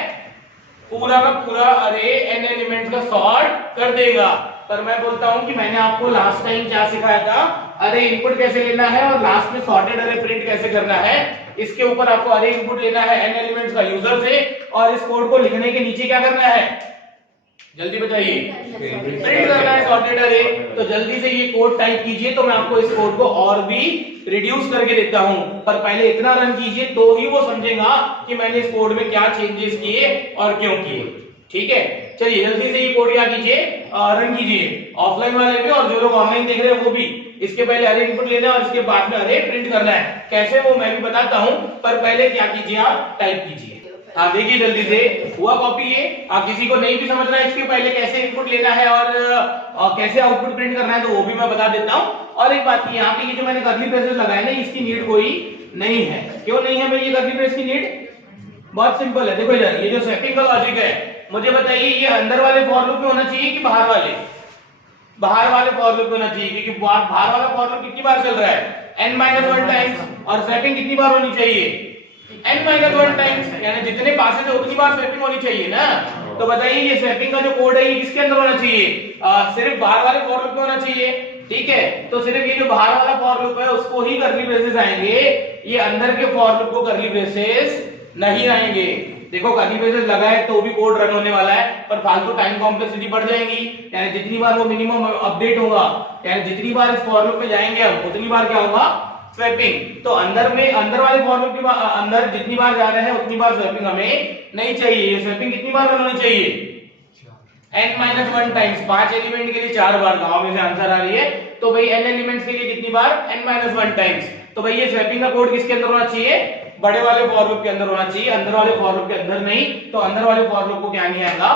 पूरा का पूरा अरे n एलिमेंट्स का सॉर्ट कर देगा। पर मैं बोलता हूं कि मैंने आपको लास्ट टाइम क्या सिखाया था, अरे इनपुट कैसे लेना है और लास्ट में सॉर्टेड अरे प्रिंट कैसे करना है, इसके ऊपर आपको अरे इनपुट लेना है n एलिमेंट्स का यूजर से, और इस कोड को लिखने के नीचे क्या करना है, जल्दी बताइए, प्रिंट करना है सॉर्टेड अरे। तो जल्दी से ये कोड टाइप कीजिए, तो मैं आपको इस कोड को और भी रिड्यूस करके देता हूं, पर पहले इतना रन कीजिए तो ही वो समझेगा कि मैंने इस कोड में क्या चेंजेस किए और क्यों किए, ठीक है। चलिए जल्दी से ये कोड क्या कीजिए, रन कीजिए, ऑफलाइन वाले भी और जो लोग ऑनलाइन देख रहे हैं वो भी। इसके पहले अरे इनपुट लेना है और इसके बाद में अरे प्रिंट करना है, कैसे वो मैं भी बताता हूं, पर पहले क्या कीजिए आप टाइप कीजिए। हाँ देखिए जल्दी से हुआ कॉपी ये, किसी को नहीं भी समझ रहा है इसके पहले कैसे इनपुट लेना है और कैसे आउटपुट प्रिंट करना है, तो वो भी मैं बता देता हूँ। और एक बात की, यहाँ पे ये जो मैंने कर्ली ब्रेसेस लगाए ना, इसकी नीड कोई नहीं है। क्यों नहीं है भाई ये कर्ली ब्रेस की नीड, बहुत सिंपल है। देखो इधर ये जो सेटिंग का लॉजिक है, मुझे बताइए ये अंदर वाले फॉर लूप में होना चाहिए कि बाहर वाले, बाहर वाले फॉर लूप में होना चाहिए, क्योंकि बाहर वाला फॉर लूप कितनी बार चल रहा है, n-1 टाइम्स, और सेटिंग कितनी बार होनी चाहिए, n-1 टाइम्स, यानी जितने पासेज है उतनी बार स्वैपिंग होनी चाहिए ना। तो बताइए ये स्वैपिंग का जो कोड है ये किसके अंदर होना चाहिए, सिर्फ बाहर वाले फॉर लूप में होना चाहिए, ठीक है। तो सिर्फ ये जो बाहर वाला फॉर लूप है उसको ही करली ब्रेसेस आएंगे, ये अंदर के फॉर लूप को करली ब्रेसेस नहीं आएंगे। देखो करली ब्रेसेस लगाए तो भी कोड रन होने वाला है, पर फालतू टाइम कॉम्प्लेक्सिटी बढ़ जाएगी, यानी जितनी बार वो मिनिमम अपडेट होगा, यानी जितनी बार इस फॉर लूप में जाएंगे हम उतनी बार क्या होगा, स्वैपिंग। तो अंदर में अंदर वाले फॉर लूप के अंदर जितनी बार जा रहे हैं उतनी बार स्वैपिंग हमें नहीं चाहिए। ये स्वैपिंग कितनी बार रन होनी चाहिए, n-1 टाइम्स, 5 एलिमेंट के लिए 4 बार। गांव में से आंसर आ रही है, तो भाई n एलिमेंट्स के लिए कितनी बार, n-1 टाइम्स। तो भाई ये स्वैपिंग का कोड किसके अंदर होना चाहिए, बड़े वाले फॉर लूप के अंदर होना चाहिए, अंदर वाले फॉर लूप के अंदर नहीं। तो अंदर वाले फॉर लूप को क्या नहीं आएगा,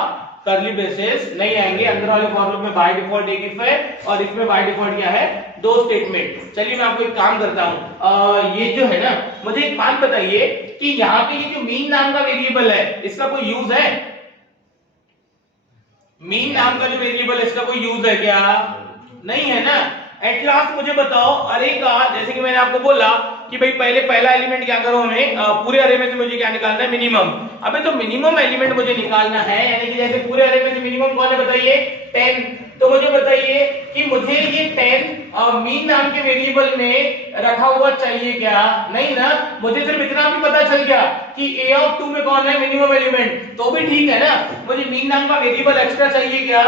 कर्ली ब्रेसेस नहीं आएंगे। अंदर वाले फॉर लूप में बाय डिफॉल्ट एक इफ है और इसमें बाय डिफॉल्ट क्या है, दो स्टेटमेंट। चलिए मैं आपको एक काम करता हूं, ये जो है ना, मुझे एक बात बताइए कि यहाँ पे ये जो मीन नाम का वेरिएबल है इसका कोई यूज है? मीन नाम का जो वेरिएबल है इसका कोई यूज है क्या? नहीं है ना। एट लास्ट मुझे बताओ अरे का, जैसे कि मैंने आपको बोला कि भाई पहले पहला एलिमेंट क्या करो हमें, पूरे अरे में से मुझे क्या निकालना है, मिनिमम। अबे तो मिनिमम एलिमेंट मुझे निकालना है, यानी कि जैसे पूरे अरे में से मिनिमम कौन है बताइए, 10। तो मुझे बताइए कि मुझे ये 10 मीन नाम के वेरिएबल में रखा हुआ चाहिए क्या? नहीं ना, मुझे सिर्फ इतना भी पता चल गया कि a ऑफ 2 में कौन है मिनिमम एलिमेंट, तो भी ठीक है ना। मुझे मीन नाम का वेरिएबल एक्स्ट्रा चाहिए क्या?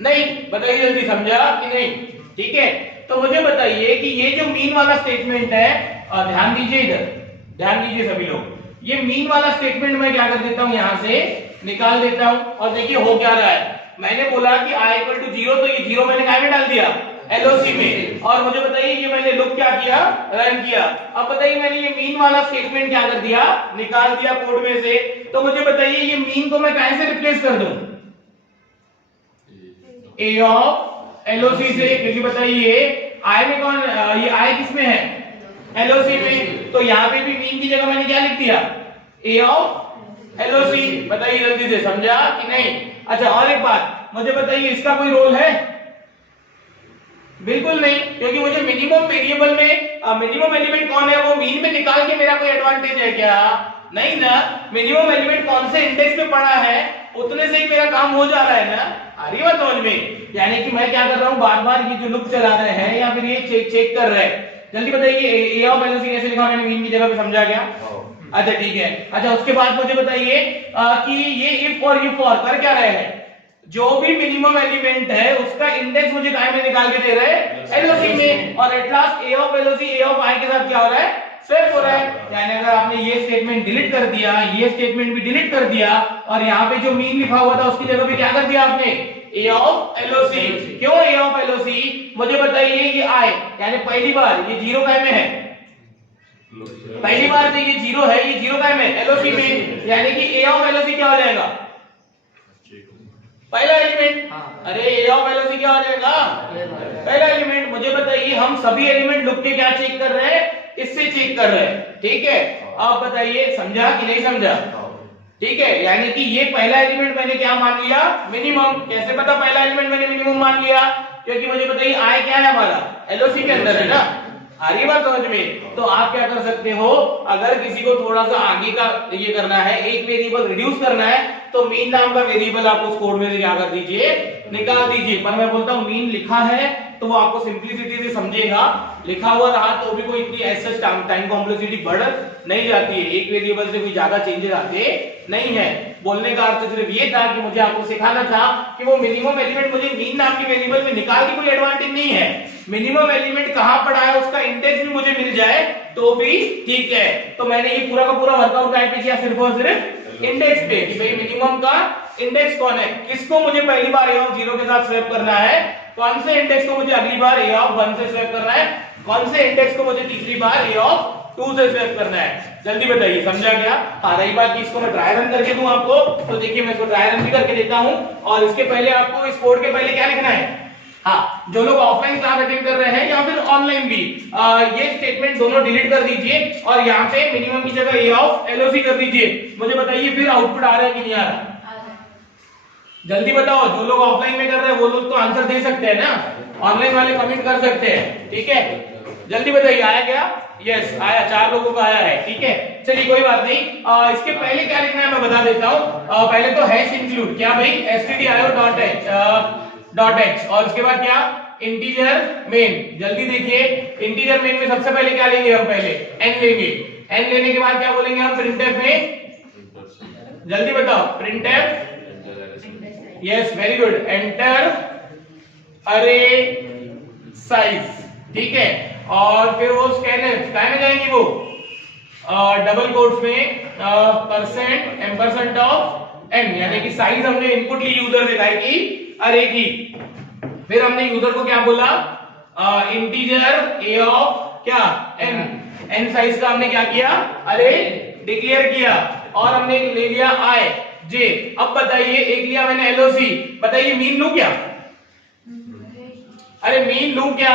नहीं। बताइए जल्दी, समझा कि नहीं? ठीक है, तो मुझे बताइए कि ये जो मीन वाला स्टेटमेंट है, ध्यान दीजिए इधर, ध्यान दीजिए सभी लोग, ये मीन वाला स्टेटमेंट मैं क्या कर देता हूं, यहां से निकाल देता हूं। और देखिए हो क्या रहा है, मैंने बोला कि i इक्वल टू 0, तो ये 0 मैंने क्या में डाल दिया, एलओसी में। और मुझे बताइए ये मैंने लूप क्या किया, रन किया। अब बताइए मैंने ये मीन वाला स्टेटमेंट क्या कर दिया, निकाल दिया कोड में से। तो मुझे बताइए ये मीन को मैं कैसे रिप्लेस कर दूं, a ऑफ एलओसी से, क्योंकि बताइए i में कौन, ये i किस में है, एलओसी में। तो यहाँ पे भी मीन की जगह मैंने क्या लिख दिया, a ऑफ एलओसी। बताइए जल्दी से, समझा कि नहीं? अच्छा और एक बात मुझे बताइए, इसका कोई रोल है? बिल्कुल नहीं, क्योंकि मुझे मिनिमम वेरिएबल में मिनिमम एलिमेंट कौन है वो मीन में निकाल के मेरा कोई एडवांटेज है क्या? नहीं ना। मिनिमम एलिमेंट कौन से इंडेक्स पे पड़ा है उतने से ही मेरा काम हो जा रहा है ना। आ रही बात समझ में? यानी कि मैं क्या कर रहा हूं, बार बार ये जो लूप चला रहे हैं या फिर ये चेक कर रहे हैं। जल्दी बताइए a ऑफ एलओसी कैसे लिखा मैंने मीन की जगह पे, समझा गया? अच्छा ठीक है। अच्छा उसके बाद मुझे बताइए कि ये इफ और इफ और कर क्या रहे हैं, जो भी मिनिमम एलिमेंट है उसका इंडेक्स मुझे काय में निकाल के दे रहे हैं, एलओसी में। और at last a of LOC a of i के साथ क्या हो रहा है, स्वैप हो रहा है। यानी अगर आपने ये स्टेटमेंट डिलीट कर दिया, ये स्टेटमेंट भी डिलीट कर दिया, और यहाँ पे जो मीन लिखा हुआ था उसकी जगह पे क्या कर दिया आपने, a ऑफ एलओसी। क्यों a ऑफ एलओसी? मुझे बताइए ये i, यानी पहली बार ये 0 काय में है, पहली बार जो ये 0 है, ये 0 काय में एलओसी में, यानी कि a ऑफ एलओसी क्या हो जाएगा, पहला एलिमेंट। अरे a ऑफ एलओसी क्या हो जाएगा, पहला एलिमेंट। मुझे बताइए हम सभी एलिमेंट लूप के क्या चेक कर रहे हैं, इससे चेक कर रहे हैं। ठीक है, आप बताइए समझा कि नहीं समझा? ठीक है, यानी कि ये पहला एलिमेंट मैंने क्या मान लिया, मिनिमम। कैसे पता पहला एलिमेंट मैंने मिनिमम मान लिया? क्योंकि मुझे बताइए i क्या है हमारा, एलओसी के अंदर है ना। आ रही बात समझ में? तो आप क्या कर सकते हो, अगर किसी को थोड़ा सा आगे का ये करना है, एक वेरिएबल रिड्यूस करना है, तो मीन नाम का वेरिएबल आप उस कोड में से क्या कर दीजिए, निकाल दीजिए। पर मैं बोलता हूं मीन लिखा है तो वो आपको सिंपलिसिटी से समझेगा, लिखा हुआ रहा तो भी कोई इतनी ऐसा टाइम कॉम्प्लेक्सिटी बढ़ नहीं जाती है, एक वेरिएबल से कोई ज्यादा चेंजेस आते नहीं है। बोलने का अर्थ सिर्फ ये था कि मुझे आपको सिखाना था कि वो मिनिमम एलिमेंट मुझे मीन नाम के वेरिएबल में निकाल के कोई एडवांटेज नहीं है। मिनिमम एलिमेंट कहां पड़ा है उसका इंडेक्स भी मुझे मिल जाए तो भी ठीक है। तो मैंने ये पूरा का पूरा वर्कआउट टाइप पे किया सिर्फ और सिर्फ इंडेक्स पे, कि भाई मिनिमम का इंडेक्स कौन है, किसको मुझे पहली बार a ऑफ 0 के साथ स्वैप करना है, कौन से इंडेक्स को मुझे अगली बार a ऑफ 1 से स्वैप करना है, कौन से इंडेक्स को मुझे तीसरी बार a ऑफ 2 से स्वैप करना है। जल्दी बताइए, समझा क्या? हाँ, रही बात कि इसको मैं ट्राई रन करके दूं आपको, तो देखिए मैं इसको ट्राई रन भी करके देता हूं। और इसके पहले आपको इस कोड के पहले क्या लिखना है, हाँ, जो लोग ऑफलाइन क्लास अटेंड कर रहे हैं या फिर ऑनलाइन भी, ये स्टेटमेंट दोनों डिलीट कर दीजिए और यहाँ पे मिनिमम की जगह a ऑफ एलओसी कर दीजिए। मुझे बताइए फिर आउटपुट आ रहा है कि नहीं आ रहा? जल्दी बताओ, जो लोग ऑफलाइन में कर रहे हैं वो लोग तो आंसर दे सकते हैं ना, ऑनलाइन वाले कमेंट कर सकते हैं। ठीक है, जल्दी बताइए आया क्या? यस आया, 4 लोगों का आया है। ठीक है, चलिए कोई बात नहीं। इसके पहले क्या लिखना है मैं बता देता हूँ। पहले तो हैश इंक्लूड, क्या भाई, stdio.h, और उसके बाद क्या, इंटीजर मेन। जल्दी देखिए, इंटीजर मेन में सबसे पहले क्या लेंगे हम, पहले n लेंगे। n लेने के बाद क्या बोलेंगे हम प्रिंटफ में, जल्दी बताओ, printf, yes very good, enter अरे साइज। ठीक है, और फिर वो स्कैनफ काय में जाएंगी, वो डबल कोट्स में परसेंट एम्परसेंट ऑफ n, यानी कि साइज हमने इनपुट ली यूजर से काय की, अरे की। फिर हमने यूजर को क्या बोला, इंटीजर a ऑफ क्या, n साइज का हमने क्या किया, अरे डिक्लेयर किया। और हमने ले लिया i, जे। अब बताइए एक लिया मैंने एलओसी, बताइए मीन लूं क्या? अरे मीन लूं क्या?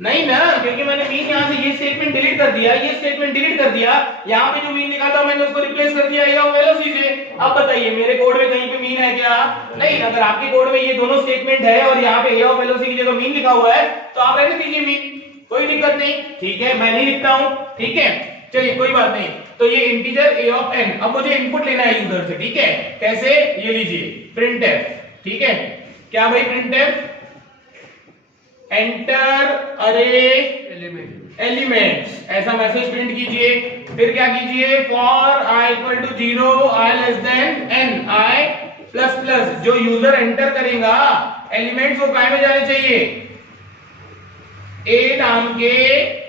नहीं ना, क्योंकि मैंने मीन यहाँ से ये स्टेटमेंट डिलीट कर दिया, ये स्टेटमेंट डिलीट कर दिया, यहाँ पे जो मीन लिखा था मैंने उसको रिप्लेस कर दिया ए ऑफ एलओसी से। अब बताइए मेरे कोड में कहीं पे मीन है क्या? नहीं। अगर आपके कोड में ये दोनों स्टेटमेंट है और यहाँ पे ए ऑफ एलओसी की जगह मीन लिखा हुआ है तो आप रहने दीजिए मीन, कोई दिक्कत नहीं, ठीक है, मैं नहीं लिखता हूं, ठीक है, चलिए कोई बात नहीं। तो ये इंटीजर ए ऑफ एन, अब मुझे इनपुट लेना है यूजर से, ठीक है, कैसे? ये लीजिए printf, ठीक है, क्या भाई printf एंटर अरे एलिमेंट्स, ऐसा मैसेज प्रिंट कीजिए। फिर क्या कीजिए? For i equal to 0 i less than n i plus plus, जो यूजर एंटर करेगा एलिमेंट्स वो काय में जाने चाहिए? ए नाम के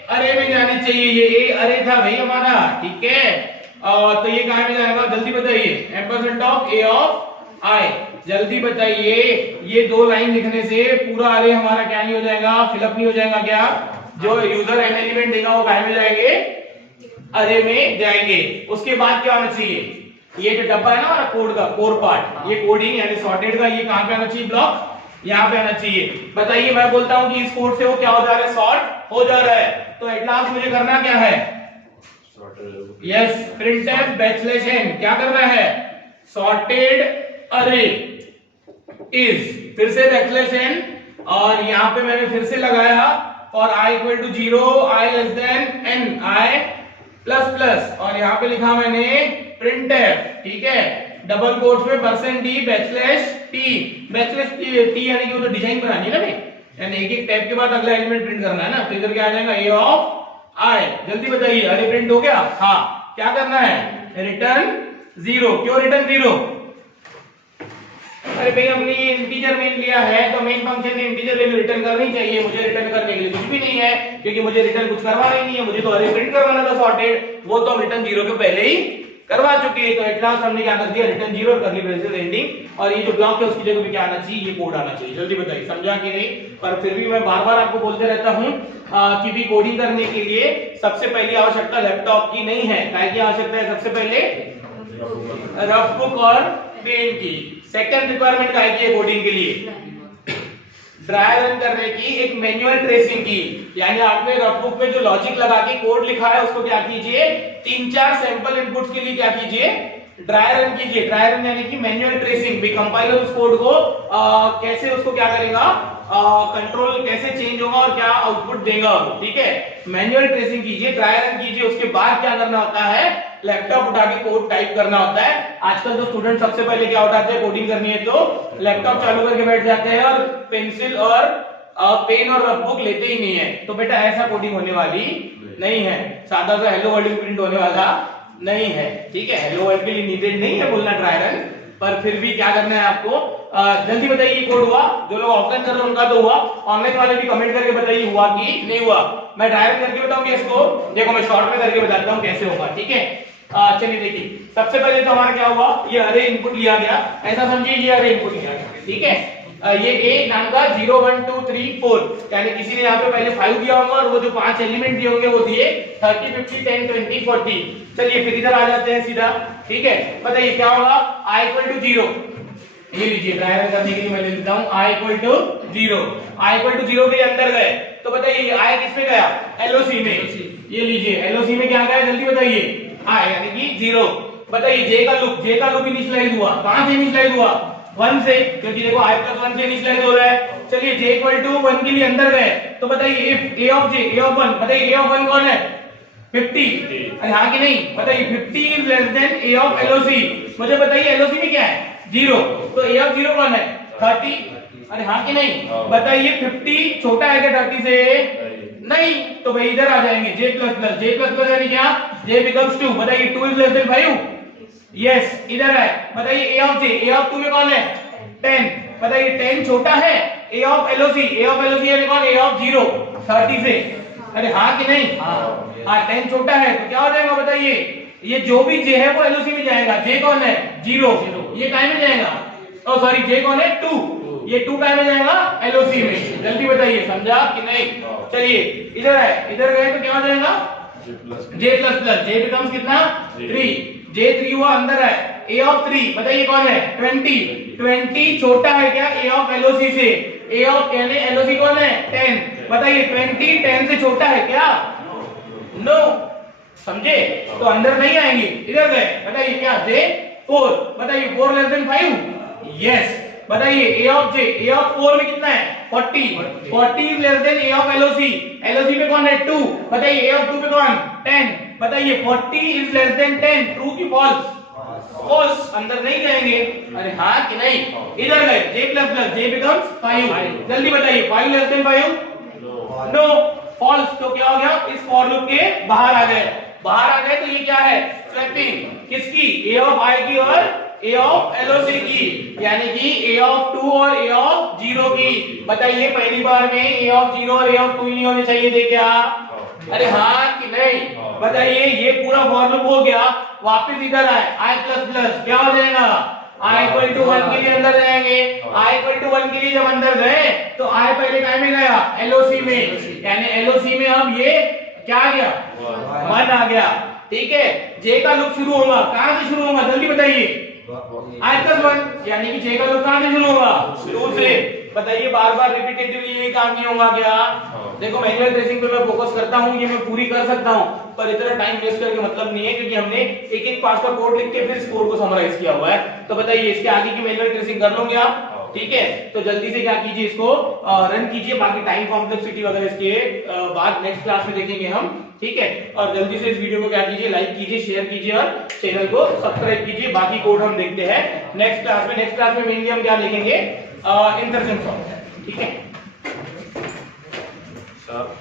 अरे में जाने चाहिए। ये ए अरे था भाई हमारा, ठीक है, तो ये कहां में जाएगा जल्दी बताइए? एम्परसेंट ऑफ ए ऑफ आई, जल्दी बताइए। ये दो लाइन लिखने से पूरा अरे हमारा क्या नहीं हो जाएगा? फिलअप नहीं हो जाएगा क्या? जो यूजर एन एलिमेंट देगा वो कहां में जाएंगे? अरे में जाएंगे। उसके बाद क्या होना चाहिए? ये जो डब्बा है ना हमारा कोड का कोर पार्ट, ये कोडिंग यानी सॉर्टेड का, ये कहां पे आना चाहिए? ब्लॉक यहाँ पे आना चाहिए। बताइए मैं बोलता हूं कि इस कोड से वो क्या हो जा रहा है? सॉर्ट हो जा रहा है। तो एट लास्ट मुझे करना क्या है? यस, printf बैकस्लैश n, क्या करना है? सॉर्टेड अरे इज, फिर से बैकस्लैश n, और यहाँ पे मैंने फिर से लगाया for i equal to 0 i less than n i plus plus, और यहाँ पे लिखा मैंने printf, ठीक है, डबल कोट्स में %d backslash t, backslash t यानी कि वो तो डिजाइन बनानी है ना भाई, यानी एक एक टैब के बाद अगला एलिमेंट प्रिंट करना है ना, तो इधर क्या आ जाएगा? ए ऑफ आई, जल्दी बताइए। अरे प्रिंट हो गया? हाँ, क्या करना है? रिटर्न 0। क्यों रिटर्न 0? अरे भाई हमने ये इंटीजर मेन लिया है तो मेन फंक्शन ने इंटीजर वैल्यू रिटर्न करनी चाहिए, मुझे रिटर्न करने के लिए कुछ भी नहीं है, क्योंकि मुझे रिटर्न कुछ करवाना ही नहीं है, मुझे तो अरे प्रिंट करवाना था सॉर्टेड, वो तो हम रिटर्न 0 के पहले ही करवा चुके हैं। तो एट लास्ट हमने क्या कर दिया? रिटर्न 0 और करली ब्रेसेस एंडिंग, और ये जो ब्लॉक है उसकी जगह पे क्या आना चाहिए? ये कोड आना चाहिए। जल्दी बताइए, समझा कि नहीं? पर फिर भी मैं बार बार आपको बोलते रहता हूँ कि भी कोडिंग करने के लिए सबसे पहली आवश्यकता लैपटॉप की नहीं है, क्या की आवश्यकता है? सबसे पहले रफ बुक और पेन की। सेकंड रिक्वायरमेंट क्या है कोडिंग के लिए? ड्राई रन करने की, एक मैन्युअल ट्रेसिंग की, यानी आपने रफ बुक में जो लॉजिक लगा के कोड लिखा है उसको क्या कीजिए? 3-4 सैंपल इनपुट्स के लिए क्या कीजिए? ड्राई रन कीजिए। ड्राई रन यानी कि मैन्युअल ट्रेसिंग, भी कंपाइलर उस कोड को कैसे उसको क्या करेगा? कंट्रोल कैसे चेंज होगा और क्या आउटपुट देगा, ठीक है, मैन्युअल ट्रेसिंग कीजिए, ड्राई रन कीजिए। उसके बाद क्या करना होता है? लैपटॉप उठा के कोड टाइप करना होता है। आजकल तो स्टूडेंट सबसे पहले क्या उठाते हैं? कोडिंग करनी है तो लैपटॉप चालू करके बैठ जाते हैं और पेंसिल और पेन और रफ बुक लेते ही नहीं है। तो बेटा ऐसा कोडिंग होने वाली नहीं है, सादा सा हेलो वर्ल्ड प्रिंट होने वाला नहीं है, ठीक है। हेलो वर्ल्ड के लिए नीडेड नहीं है बोलना ड्राई रन, पर फिर भी क्या करना है आपको? जल्दी बताइए, ये कोड हुआ? जो लोग ऑफलाइन कर रहे हैं उनका तो हुआ, ऑनलाइन वाले भी कमेंट करके बताइए हुआ कि नहीं हुआ। मैं ड्राई रन करके बताऊंगा इसको, देखो मैं शॉर्ट में करके बताता हूँ कैसे होगा, ठीक है। चलिए देखिए, सबसे पहले तो हमारा क्या हुआ? ये अरे इनपुट लिया गया, ऐसा समझिए ये अरे इनपुट लिया गया, ठीक है। ये ए नाम का 0 1 2 3 4, यानी किसी ने यहाँ पे पहले 5 दिया होगा और वो जो 5 एलिमेंट दिए होंगे वो दिए 30 50 10 20 40। चलिए फिर इधर आ जाते हैं सीधा, ठीक है। बताइए क्या होगा? i इक्वल टू 0, ये लीजिए ड्राई रन करने के लिए मैं ले लेता हूँ i equal to 0, i equal to 0 के अंदर गए तो बताइए i किसमें गया? एलओसी में। ये लीजिए एलओसी में क्या गया? जल्दी बताइए। i यानी कि 0। बताइए जे का लूप इनिशियलाइज हुआ, कहां से इनिशियलाइज हुआ? 1 से, क्योंकि देखो i + 1 से इनिशियलाइज हो रहा है। चलिए j इक्वल टू 1 के लिए अंदर गए तो बताइए if a of j, a of 1, बताइए a ऑफ 1 कौन है? 50। अरे हाँ कि नहीं? बताइए 50 is less then a of LOC. मुझे बताइए एलओसी में क्या है? 0, तो a ऑफ 0 कौन है? 30। अरे हाँ कि नहीं? बताइए 50 छोटा है क्या 30 से? नहीं, तो भाई इधर आ जाएंगे j प्लस प्लस यानी क्या? j becomes 2। बताइए 2 इज लेस देन 5। यस, इधर है। बताइए a ऑफ 2 में कौन है? 10। बताइए 10 छोटा है a ऑफ एलओसी यानी कौन? a ऑफ 0 30 से। अरे हाँ कि नहीं? हाँ 10 छोटा है तो क्या हो जाएगा? बताइए ये जो भी j है वो एलओसी में जाएगा। j कौन है? 0, ये काय में जाएगा? ओ सॉरी, j कौन है? 2, ये 2 काय में जाएगा? एलओसी में। जल्दी बताइए, समझा कि नहीं? चलिए इधर है, इधर गए तो क्या हो जाएगा? j plus plus, j becomes कितना? 3। J3 हुआ अंदर है, A of 3 बताइए कौन है 20 छोटा है क्या A of LOC से, A of यानी LOC कौन है 10 बताइए 10 से छोटा है क्या, नो समझे, तो अंदर नहीं आएंगे, इधर गए, बताइए क्या J4 बताइए 4 लेस देन 5 यस, बताइए A of 4 में कितना है 40 is less then A of LOC पे कौन है 2 बताइए A of 2 पे कौन 10 बताइए 40 इज लेस देन 10 ट्रू की फॉल्स, फॉल्स अंदर नहीं जाएंगे, अरे हाँ कि नहीं, इधर गए J plus plus J becomes 5 जल्दी बताइए 5 लेस देन 5 नो फॉल्स, तो क्या हो गया इस फॉर लूप के बाहर आ गए तो ये क्या है स्वैपिंग किसकी A of I की और A of LOC की, यानी कि A of 2 और A of 0 की, बताइए पहली बार में A of 0 और A of 2 ही नहीं होने चाहिए थे क्या, अरे हाँ कि नहीं, बताइए ये पूरा फॉर लूप हो गया, वापस इधर आए I प्लस प्लस क्या हो जाएगा I इक्वल टू 1 के लिए अंदर जाएंगे, I इक्वल टू 1 के लिए जब अंदर गए तो I पहले काय में गया LOC में, यानी LOC में अब ये क्या आ गया 1 आ गया, ठीक है, J का लूप शुरू होगा, कहां से शुरू होगा जल्दी बताइए I प्लस 1 यानी कि J का लूप कहां से शुरू होगा 2 से, बताइए बार बार रिपीटेटिवली यही काम नहीं होगा क्या, देखो मैनुअल ट्रेसिंग पे मैं फोकस करता हूँ, ये मैं पूरी कर सकता हूँ, पर इतना टाइम वेस्ट करके मतलब नहीं है, क्योंकि हमने एक एक पास का कोड लिख के फिर इस कोड को समराइज किया हुआ है, तो बताइए इसके आगे की मैनुअल ट्रेसिंग कर लोगे आप, ठीक है, तो जल्दी से क्या कीजिए इसको रन कीजिए, बाकी टाइम कॉम्प्लेक्सिटी वगैरह इसके बाद नेक्स्ट क्लास में देखेंगे हम, ठीक है, और जल्दी से इस वीडियो को क्या कीजिए लाइक कीजिए, शेयर कीजिए और चैनल को सब्सक्राइब कीजिए, बाकी कोड हम देखते हैं नेक्स्ट क्लास में मेनली हम क्या देखेंगे इंसर्शन फॉर्म, ठीक है सर